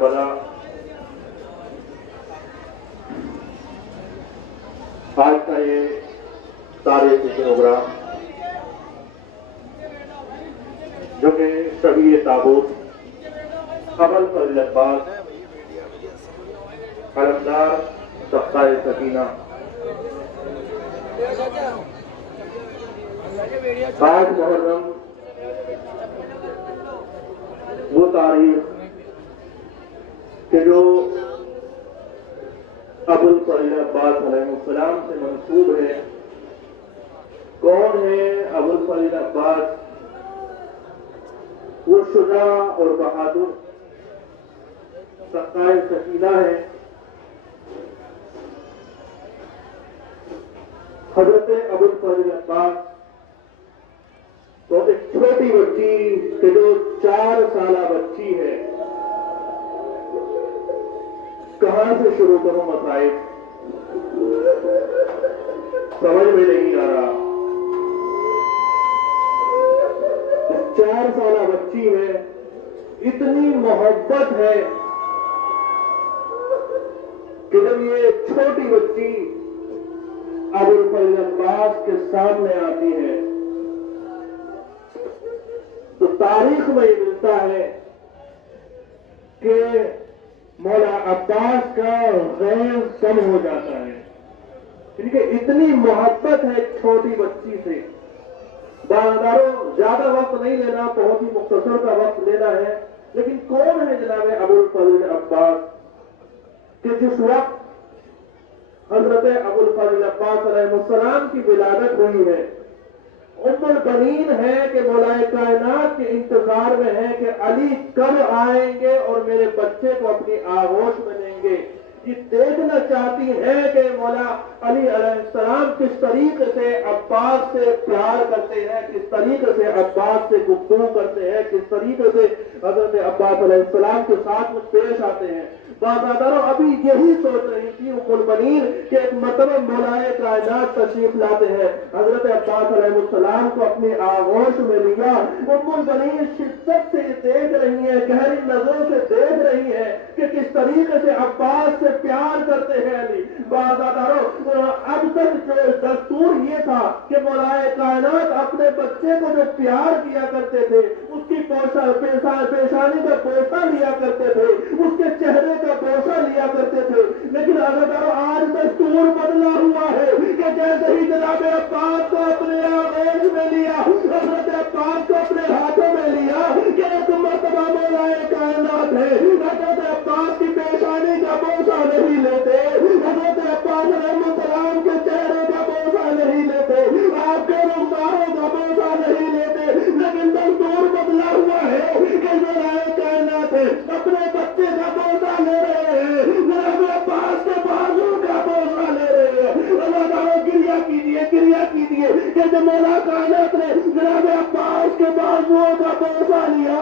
کربلا آج کا یہ تاریخی پروگرام جو کہ شبیہ تابوت ابو الفضل عباس علمدار تختہ سکینہ آج محرم وہ تاریخ کہ جو ابو الفضل عباس علیہ السلام سے منسوب ہے. کون ہے ابو الفضل عباس؟ وہ شجاع اور بہادر تختہ سکینہ ہے. حضرت ابو الفضل عباس تو ایک چھوٹی بچی کہ جو 4 سالہ بچی ہے. کہاں سے شروع کروں مسائل سمجھ میں نہیں آ رہا. 4 سالہ بچی ہے, اتنی محبت ہے کہ جب یہ چھوٹی بچی ابو الفضل عباس کے سامنے آتی ہے تو تاریخ میں یہ ملتا ہے کہ مولا عباس کا غیر کم ہو جاتا ہے, کیونکہ اتنی محبت ہے چھوٹی بچی سے. بانداروں زیادہ وقت نہیں لینا, بہت ہی مختصر کا وقت لینا ہے. لیکن کون ہے جناب ابو الفضل عباس کہ جس وقت حضرت ابو الفضل عباس علیہ السلام کی ولادت ہوئی ہے, ام البنین ہے کہ مولا کائنات کے انتظار میں ہے کہ علی کب آئیں گے اور میرے بچے کو اپنی آغوش میں لیں گے. یہ دیکھنا چاہتی ہیں کہ مولا علی علیہ السلام کس طریقے سے عباس سے پیار کرتے ہیں, کس طریقے سے عباس سے گفتگو کرتے ہیں, کس طریقے سے حضرت عباس علیہ السلام کے ساتھ میں پیش آتے ہیں. بازاداروں ابھی یہی سوچ رہی تھی ام البنین کہ ایک مرتبہ مولا کائنات تشریف لاتے ہیں, حضرت عباس علیہ السلام کو اپنی آغوش میں لیا. ام البنین شدت سے دیکھ رہی ہے, گہری نظروں سے دیکھ رہی ہے کہ کس طریقے سے عباس سے پیار کرتے ہیں علی. بازاداروں اب تک جو دستور یہ تھا کہ مولا کائنات اپنے بچے کو جو پیار کیا کرتے تھے, اس کی پیشانی کا بوسہ لیا کرتے تھے, اس کے چہرے کا بوسہ لیا کرتے تھے. لیکن اگر آج دستور بدلا ہوا ہے کہ جیسے ہی جناب عباس کو اپنے آغوش میں لیا, حضرت عباس کو اپنے ہاتھوں میں لیا کہ ایک مرتبہ مولا کائنات ہے, حضرت عباس کی پیشانی کا بوسہ نہیں لیتے, حضرت عباس علیہ السلام کے چہرے کا بوسہ نہیں لیتے, آپ کے رخساروں کا بوسہ نہیں لیتے. لیکن دستور بدلا ہوا ہے کہ مولا کائنات ہے اپنے بچے کا بوسہ لے رہے ہیں, جناب عباس کے بازو کا بوسہ لے رہے ہیں. اللہ تعالیٰ گریا کیجیے کہ جب مولا کائنات نے جناب عباس کے بازو کا بوسہ لیا,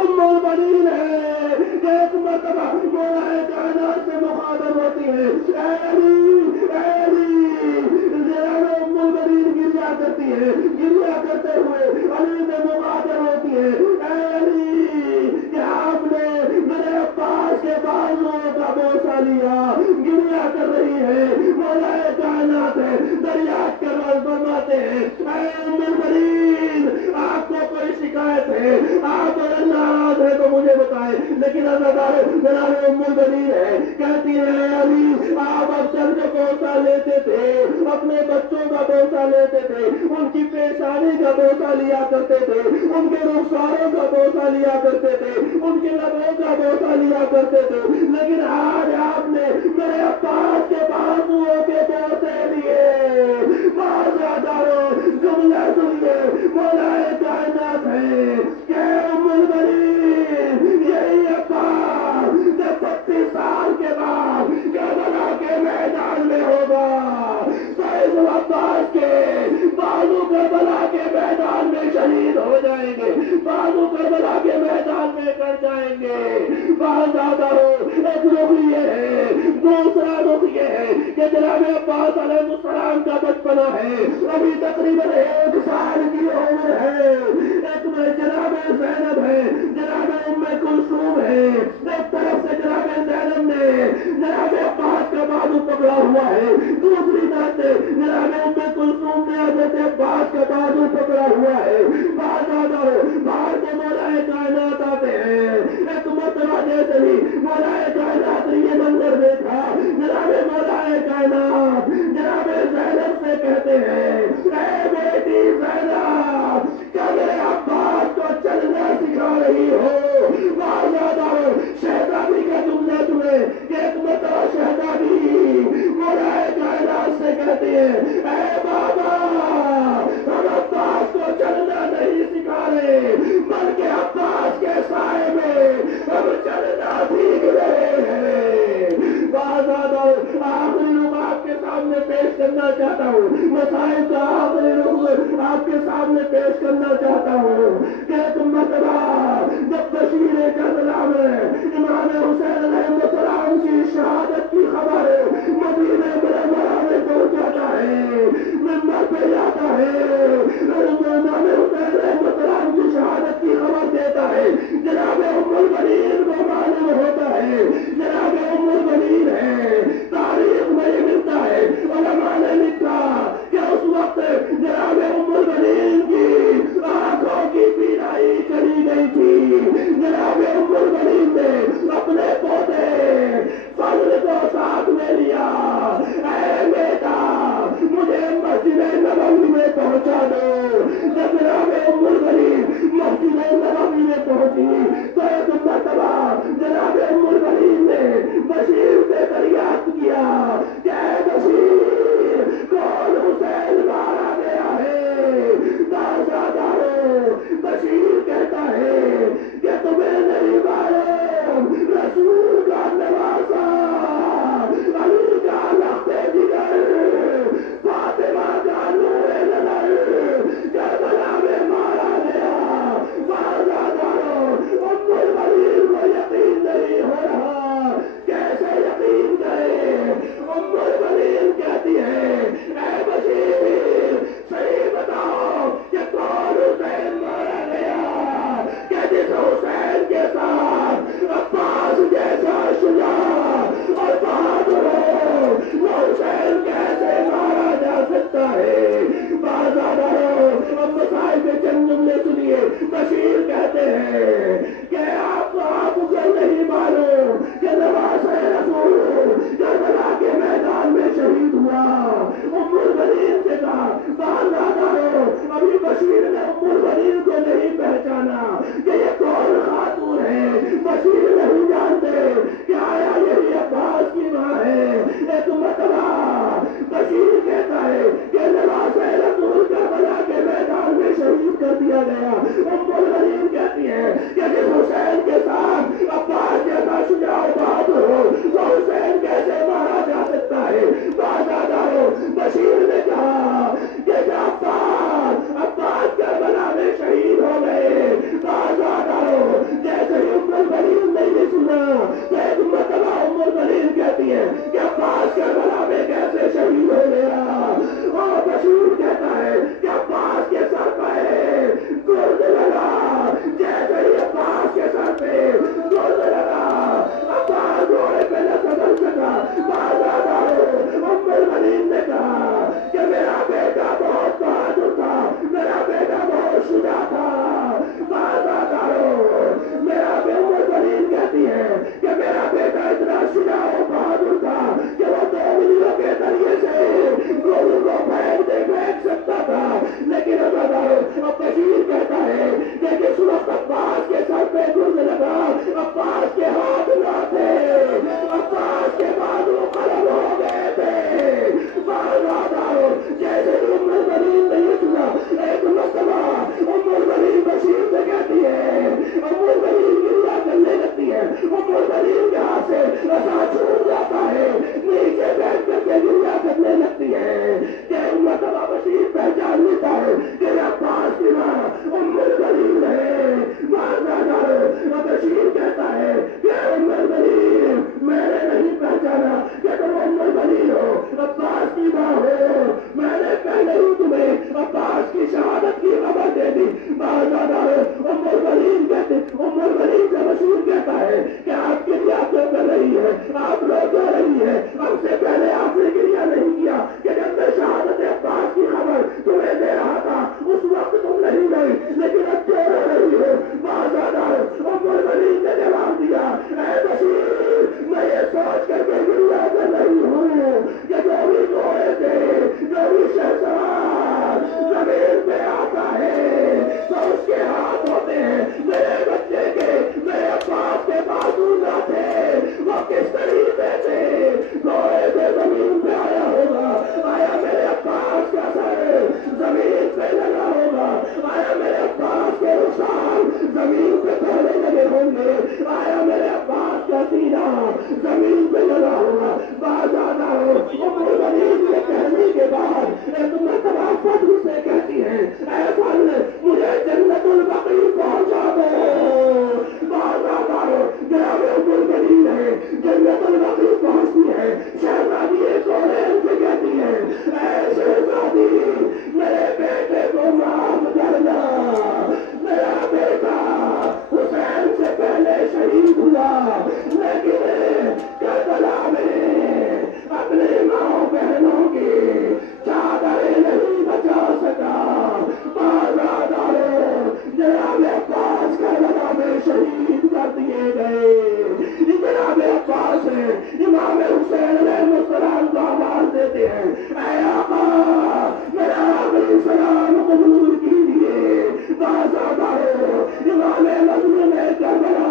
ام البنین ہے کہ ایک مرتبہ مولا کائنات سے مخاطب ہوتی ہے, اے علی جناب ام البنین گریا کرتی ہے, گریا کرتے ہوئے علی سے مخاطب ہوتی ہے, اے علی کہ آپ نے میرے عباس کے بازو کا بوسہ لیا. گریا کر رہی ہے, مولا کائنات ہے دریافت فرماتے ہیں, اے ام البنین آپ کو کوئی شکایت ہے, آپ اگر ناراض ہے تو مجھے بتائیں. لیکن جناب ام البنین ہے کہتی ہے, علی آپ اکثر جو بوسہ لیتے تھے, اپنے بچوں کا بوسہ لیتے تھے, ان کی پیشانی کا بوسہ لیا کرتے تھے, ان کے رخساروں کا بوسہ لیا کرتے تھے, ان کے لبوں کا بوسہ لیا کرتے تھے. لیکن آج آپ نے میرے عباس کے بازوؤں کے بوسے لیے. جملہ سنیے, مولا کائنات ہے کہ ام البنین یہی عباس جب 32 سال کے بعد کربلا کے میدان میں ہوگا, سائز عباس کے بازو کربلا کے میدان میں شہید ہو جائیں گے, بازو کربلا کے میدان میں کٹ جائیں گے. بہت زیادہ ہو. ایک رخ یہ ہے, دوسرا رخ یہ ہے کہ جناب عباس علیہ السلام کا بچپنا ہے, ابھی تقریباً 1 سال کی عمر ہے. ایک میں جناب زینب ہے, جناب ام کلثوم ہے, ایک طرف سے بازو پکڑا ہوا ہے. بازار باہر کے مولا کائنات آتے ہیں. ایک مرتبہ جیسے ہی مولا کائنات نے یہ منظر دیکھا, جناب مولا کائنات جناب زینب سے کہتے ہیں, اے بیٹی زینب, کیا میرے عباس کو چلنا سکھا رہی ہو؟ بازار شہزادی کا جملہ تمہیں کہ ایک مرتبہ شہزادی مولا کائنات سے کہتی ہے, اے بابا, ہم عباس کو چلنا نہیں سکھا رہے, بلکہ عباس کے سائے میں ہم چلنا سیکھ رہے ہیں. آخری رخ آپ کے سامنے پیش کرنا چاہتا ہوں, مسائل کا آخری رخ آپ کے سامنے پیش کرنا چاہتا ہوں کہ ایک مرتبہ جب بشیر کربلا میں امام حسین علیہ السلام کی شہادت کی خبر مدینہ منورہ میں پہنچ جاتا ہے, منبر پہ جاتا ہے, امام حسین علیہ السلام کی شہادت کی خبر دیتا ہے. جناب ام البنین کو معلوم ہوتا ہے, جناب ام البنین ہے. تاریخ میں یہ ملتا ہے, علماء نے لکھا کہ اس وقت جناب ام البنین کی آنکھوں کی بینائی چلی گئی تھی. جناب ام البنین نے اپنے پوتے فضل کو ساتھ میں لیا, اے بیٹا مجھے مسجد نبوی میں پہنچا دو. جب جناب ام البنین مسجد نبوی میں پہنچی تو ایک مرتبہ جناب ام البنین نے بشیر سے دریافت کیا کہ اے بشیر, کون حسین مارا گیا ہے؟ بازادارو بشیر کہتا ہے کہ تمہیں نہیں معلوم, رسول کا نواسا علی کا لخت جگر فاطمہ کا نور نظر کربلا میں مارا گیا. بازادارو ام البنین کو یقین نہیں ہو رہا, کیسے یقین کرے؟ ام البنین کہتی ہے, اے بشیر صحیح بتاؤ کہ کون حسین مارا گیا, کہ جس حسین کے ساتھ عباس جیسا شجاع اور بہادر ہو وہ حسین کیسے مارا جا سکتا ہے؟ بازاروں اب مسائل کے چند جملے سنیے. بشیر کہتے ہیں کہ آپ کو نہیں معلوم کہ نواز رسول کربلا کے میدان میں شہید ہوا. ام البنین سے کہا, بازاروں ابھی بشیر نے ام البنین کو نہیں پہچانا کہ یہ کون خاتون ہے. بشیر نہیں جانتے کہ آیا یہی عباس کی ماں ہے. ایک مرتبہ بشیر کہتا ہے کہ نواز رسول کربلا کے میدان میں شہید کر دیا گیا. ام البنین کہتی ہے کہ جس حسین کے ساتھ عباس جیسا شجاع و بہادر ہو وہ حسین کیسے مارا جا سکتا ہے؟ بازادارو بشیر نے کہا کہ عباس کربلا میں شہید ہو گئے. بازادارو جیسے ہی ام البنین نے یہ سنا تو ایک مرتبہ ام البنین کہتی ہے کہ عباس کربلا میں کیسے شہید ہو گیا. اور بشیر کہتا ہے کہ عباس کے سر پہ گرد لگا. جیسے ہی عباس کے سر پہ گرد لگا, عباس گھوڑے پہ نہ سنبھل سکا. بازادارو ام البنین نے کہا کہ میرا بیٹا بہت بہادر تھا, میرا بیٹا بہت شجاع تھا. بازادارو میرا ام البنین کہتی ہے کہ میرا بیٹا اتنا شجاع و بہادر تھا کہ وہ 2 انگلیوں کے ذریعے سے گرد کو پھینک سکتا تھا. لیکن اب بشیر کہتا ہے کہ جس وقت عباس کے سر پہ گرد لگا عباس کے ہاتھ نہ تھے, عباس کے بازو قلم ہو گئے تھے. بازادارو جیسے ام البنین نے یہ سنا, ایک مرتبہ ام البنین بشیر سے کہتی ہے, ام البنین گریا کرنے لگتی ہے. ام البنین کے ہاتھ سے رسا چھوٹ جاتا ہے, نیچے بیٹھ کر کے گریا کرنے لگتی ہے. کہ ایک مرتبہ بشیر پہچان لیتا ہے کہ عباس کی ماں ام البنین ہے. بازادارو بشیر کہتا ہے کہ ام البنین میں نے نہیں پہچانا کہ تم ام البنین ہو, عباس کی ماں ہو. میں نے پہلے ہی تمہیں عباس کی شہادت کی خبر دے دی. بازادارو ام البنین سے بشیر کہتا ہے کہ آپ کی کیا کر رہی ہے, آپ لوگ کر رہی ہے. اب سے پہلے آپ نے گریا نہیں کیا کہ جب میں شہادت عباس کی خبر تمہیں دے رہا تھا زمین پہ لگا ہوا باز آنا ہو. ام البنین کے کہنے کے بعد ایک مرتبہ فضل سے کہتی ہے اے فضل مجھے جنت البقیع پہنچا دو. باز آنا ہو جناب ام البنین ہے جنت البقیع پہنچتی ہے. شہزادی کونین سے کہتی ہے اے شہزادی میرے بیٹے کو معاف کرنا. میرا بیٹا حسین سے پہلے شہید ہوا لیکن کربلا میں اپنے ماں بہنوں کی چادریں نہیں بچا سکا. جناب عباس کربلا میں شہید کر دیے گئے. جناب عباس امام حسین علیہ السلام کو آواز دیتے ہیں اے آقا میرا آخری سلام قبول کیجیے. امام مظلوم کربلا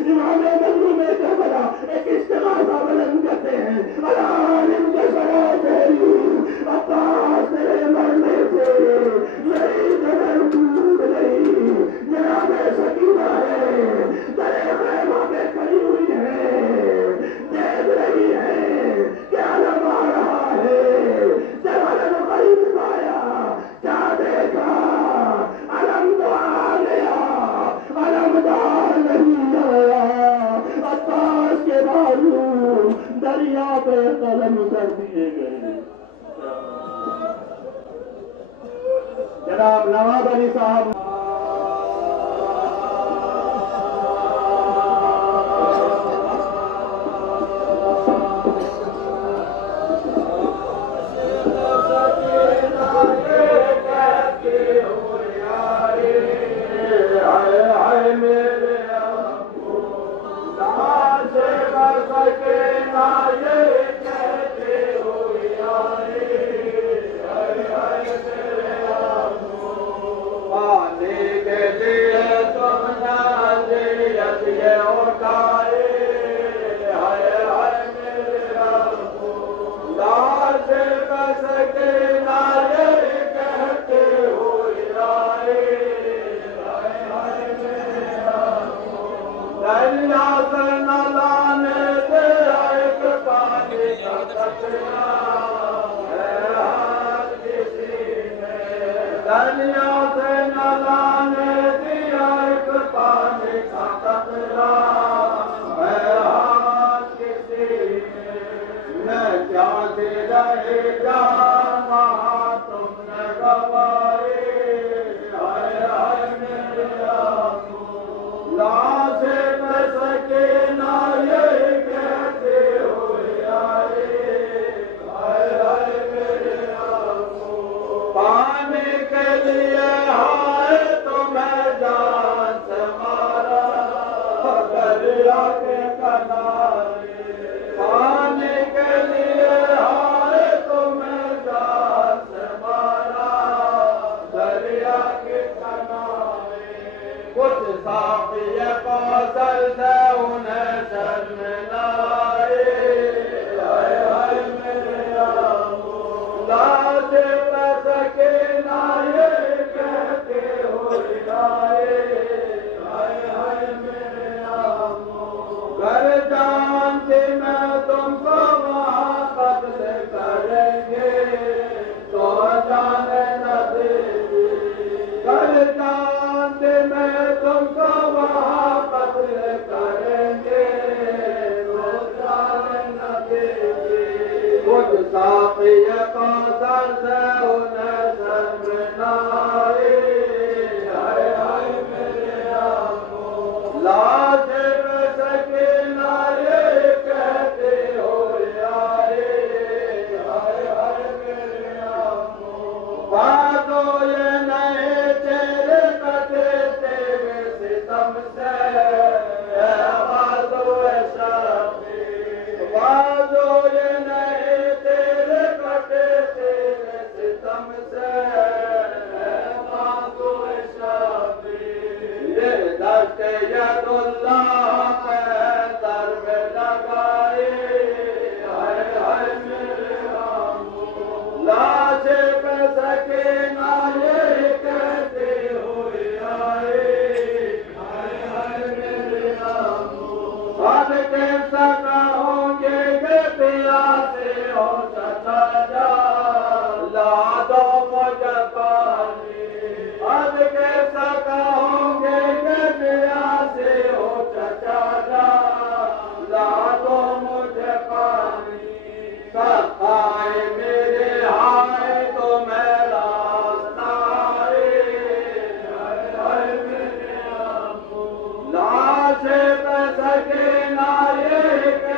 امام مظلوم کربلا ایک استغاثہ بلند کرتے ہیں علام کے سرا تیری عباس تیرے مرنے سے میری قدر ٹوٹ گئی. جناب سکینہ ہے تیرے خیمہ میں کھڑی ہوئی ہے دیکھ رہی ہے کیا علم آ رہا ہے. جب علم قریب آیا کیا دیکھا علم تو آ گیا علم دار نہیں آیا. عباس کے بازو دریا پہ قلم کر دیے گئے. جناب نواب علی صاحب گھر جا اب کیسا کہوں گے کہ پیاسے ہو چچا جان لا دو مجھے پانی اب کیسا کہوں گے کہ پیاسے ہو چچا جان لا دو مجھے پانی آئے میرے آئے تو میرا لاش پہ سکینہ یہ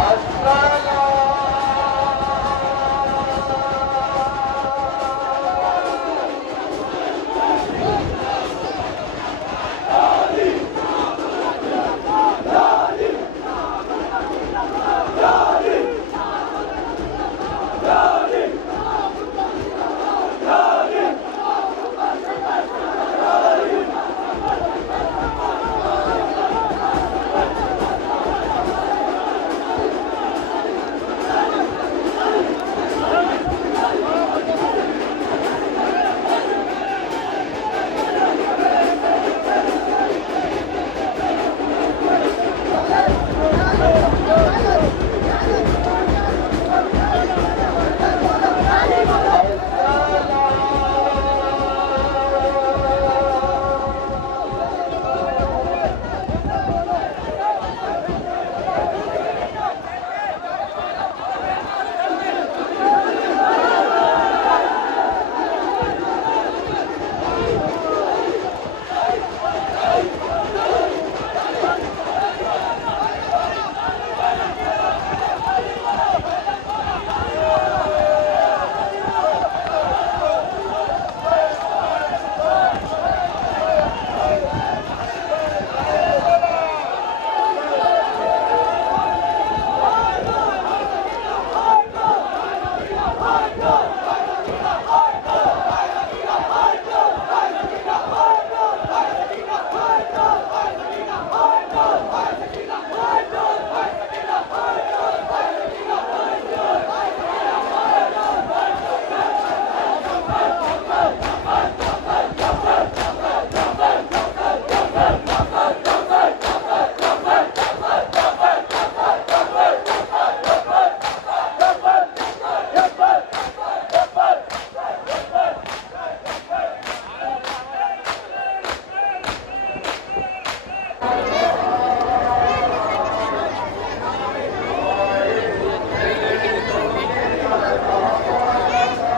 ہست